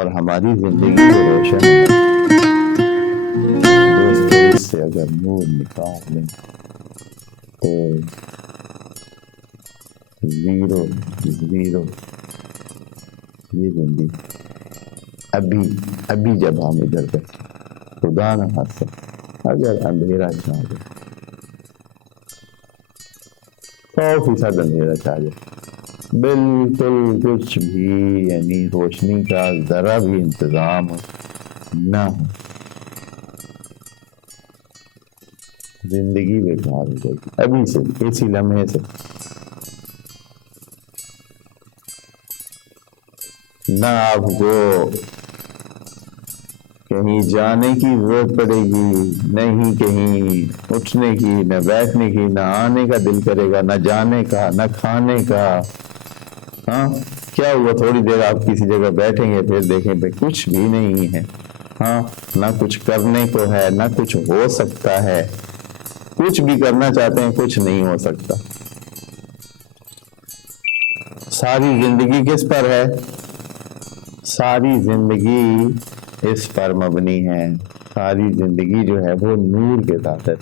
और हमारी जिंदगी को रोशन है। दोस्तों, इससे अगर नूर निकाल लें तो जीरो जीरो ये जिंदगी। अभी अभी जब हम इधर बैठे, खुदा न खास्ता अगर अंधेरा छा जाए, 100% अंधेरा छा जाए, बिल्कुल कुछ भी यानी रोशनी का जरा भी इंतजाम ना हो, जिंदगी बेकार हो जाएगी। अभी से, इसी लम्हे से ना आपको कहीं जाने की जरूरत पड़ेगी, नहीं कहीं उठने की, न बैठने की, न आने का दिल करेगा, न जाने का, न खाने का। हाँ, क्या हुआ, थोड़ी देर आप किसी जगह बैठेंगे, फिर देखें भाई कुछ भी नहीं है। हाँ, ना कुछ करने को है, ना कुछ हो सकता है, कुछ भी करना चाहते हैं कुछ नहीं हो सकता। सारी जिंदगी किस पर है? सारी जिंदगी इस पर मबनी है, सारी जिंदगी जो है वो नूर के साथ है। तो